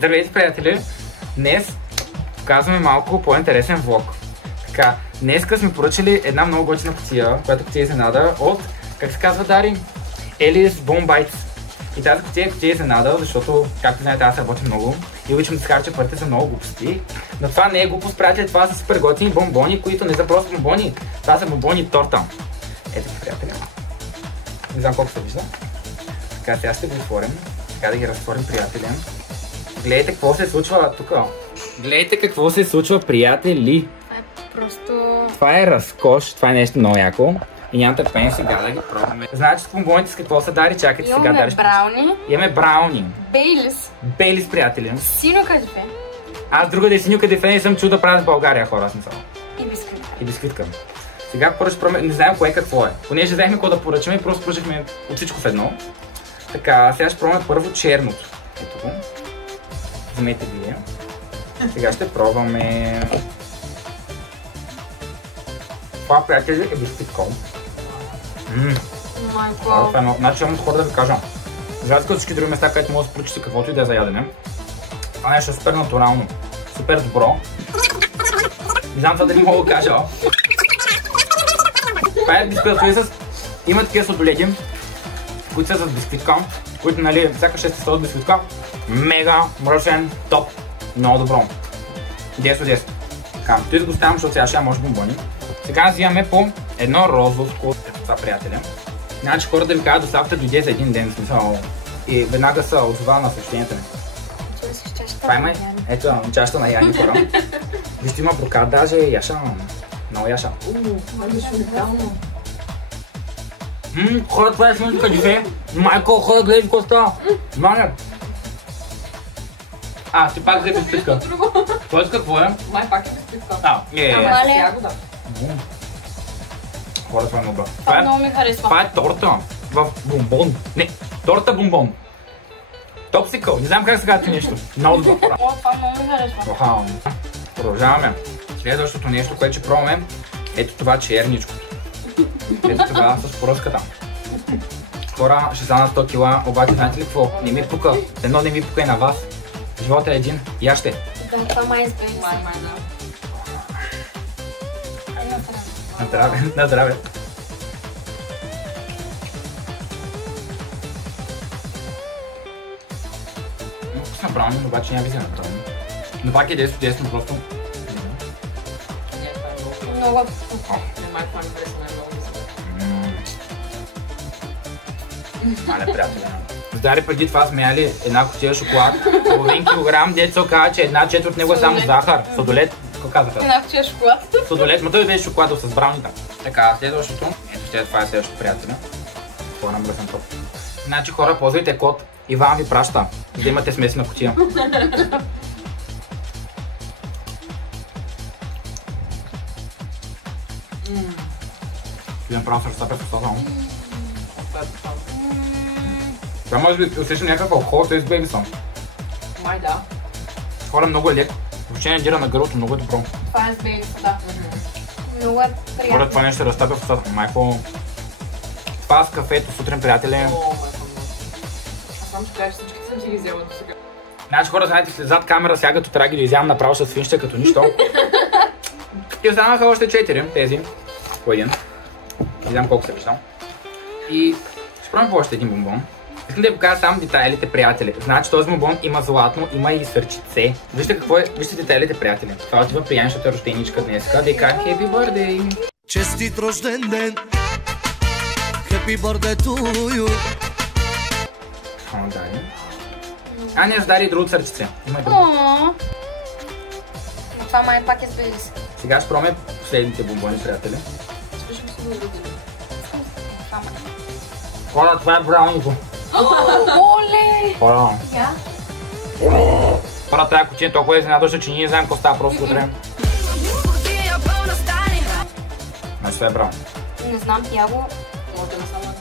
Здравейте, приятели! Днес показваме малко по-интересен влог. Така, днеска сме поръчали една много готина кутия, която кутия е изненада от, как се казва, Дари? Елис Бомбайтс. И тази кутия е изненада, защото, както знаете, аз работя много и обичам да се харча парите за много глупости. Но това не е глупост, приятели, това са супер готини бомбони, които не са просто бомбони, това са бомбони и торта. Ето ги, приятели. Не знам колко се вижда. Така, сега ще го отворим. Така да ги разтворим, приятели. Гледайте какво се случва тук. Гледайте какво се случва, приятели. Това е просто... Това е разкош, това е нещо много яко. И нямам търпение сега да ги пробваме. Значи с бомбоните с какво са, Дари? Чакайте сега, Дари. Брауни. Имаме брауни. Бейлис. Бейлис, приятели. Синьо кадифе. Аз друга да е синьо кадифе не съм чул да правя в България, хора, смисъл. И бисквитка. И бисквитка. Сега поръчваме, не знаем кое какво е. Понеже взехме какво да поръчаме и просто поръчахме от всичко в едно. Така, сега ще пробваме първо черното. Ето го. Вземете вие. Сега ще пробваме... Това, приятели, е бисквитка. Майко. Значи имам хора да ви кажа. За разлика от всички други места, където може да поръчате каквото и да е за ядене. Това нещо е супер натурално. Супер добро. Не знам това дали мога да кажа. Това е бисквитка с... Има такива сладоледи, които са с бисквитка, които, нали, всяка 6 са от бисквитка. Мега мръсен, топ, много добро. 10 от 10. Така, той го ставам, защото сега ще може бомбони. Сега взимаме по едно розово, ето това, приятели. Значи хората да ви кажат, доставката дойде за един ден, смисъл. И веднага са отзовава на съобщенията ми. Това има, ето, чашата на Яни хора. Вижте, има брокат, даже яша. Много яша. Хора, това е синьо кадифе. Майко, хора, гледай какво става. Маня. Ти пак взе бисквитка. Тоест какво е? Май пак е бисквитка. Ягода. Хора, това е много добро. Това много ми харесва. Това е торта в бомбон. Не, торта бомбон. Топсикъл, не знам как се казва нещо. Много добро. Това много ми харесва. Продължаваме. Следващото нещо, което ще пробваме, ето това черничко. Ето това с поръската. Хора, ще стана 100 кила, обаче знаете ли какво? Не ми пука. Едно не ми пука и на вас. Животът е един. Яще. Да, това май избери. Май, да. На здраве, на здраве. Много вкусна брауни, обаче няма визия на брауни. Но пак е 10 от 10, просто... Много. Май това ми харесва много високо. Мале, приятели. Дари, преди това сме яли една кутия шоколад, половин килограм, дето казва, че една четвърт него е само захар. Сладолед, какво казаха? Една кутия шоколад. Сладолед, но той беше шоколадов с брауните. Така, следващото. Ето това е следващото, приятели. Това е мръсен топ. Значи хора, ползвайте код Иван ви праща, да имате смесена кутия. Идем право сърцата през устата. Това може би усещам някакъв алкохол, т.е. бейбисон. Май да. Хора, много е лек. Въобще не дира на гърлото, много е добро. Това е с бейлиса, да. Много е приятно. Хора, това нещо ще разтапя в устата. Майко. Това с кафето сутрин, приятели. Аз знам, че кажеш, всички съм си ги взела до сега. Значи хора, знаете, след зад камера сега като трябва ги изям направо с свинща като нищо. И останаха още 4 тези. По един. Не знам колко се виждам. И ще пробвам по още един бомбон. Искам да ви покажа само детайлите, приятели. Значи този бомбон има златно, има и сърчице. Вижте какво е, вижте детайлите, приятели. Това отива при Яни, защото е рожденичка днеска. Да й кажем Happy Birthday! Честит рожден ден! Happy Birthday to you! Не раздари и друго сърчице. Има и друго. Това май пак е с бейлиса. Сега ще пробваме последните бомбони, приятели. Слушам си го други. Хора, това е браунико. Оле! Хора. Я? Хора, тази кутия е толкова изненадваща, че ние не знаем какво става просто утре. Значи това е брауни. Не знам, пия го. Може да не съм.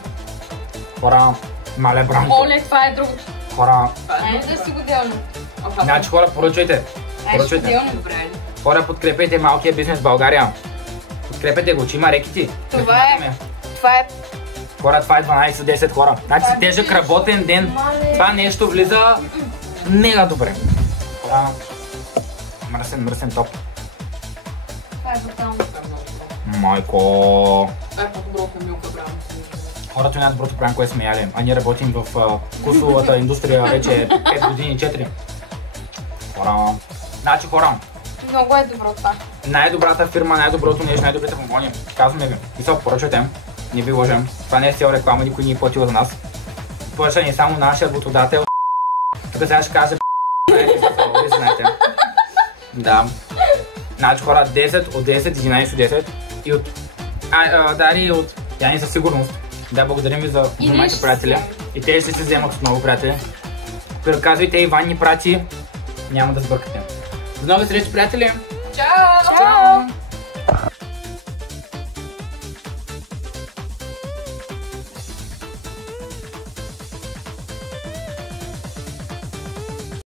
Хора, мале браунико. Оле, това е друго. Хора. Айде да си го делно. Значи хора, поръчвайте. Добре. Хора, подкрепете малкия бизнес в България. Подкрепете го, че има рекети. Това е Хора, това е 12-10 хора. Значи тежък работен ден. Това нещо влиза мега добре. Хора, мръсен топ. Това е брутално. Майко. Това е по-добро от Милка Брам. Хората е най-доброто правим, което сме яли. А ние работим в вкусовата индустрия вече 5 години, 4. Хора. Значи хора, Много е добро това. най-добрата фирма, най-доброто нещо, най-добрите бомбони. Казваме ви. И се поръчвайте. Не ви лъжем. Това не е цел реклама, никой ни е платил за нас. Поръча ни само нашия работодател. Тук сега ще кажа ви знаете. Да. Значи хора, 10 от 10, 11 от 10. И от... Дари от... Яни със сигурност. Да, благодарим ви за вниманието, приятели. И те ще се вземат отново, приятели. Казвайте, Иван ни прати. Няма да сбъркате. До нови срещи, приятели! Чао! Чао!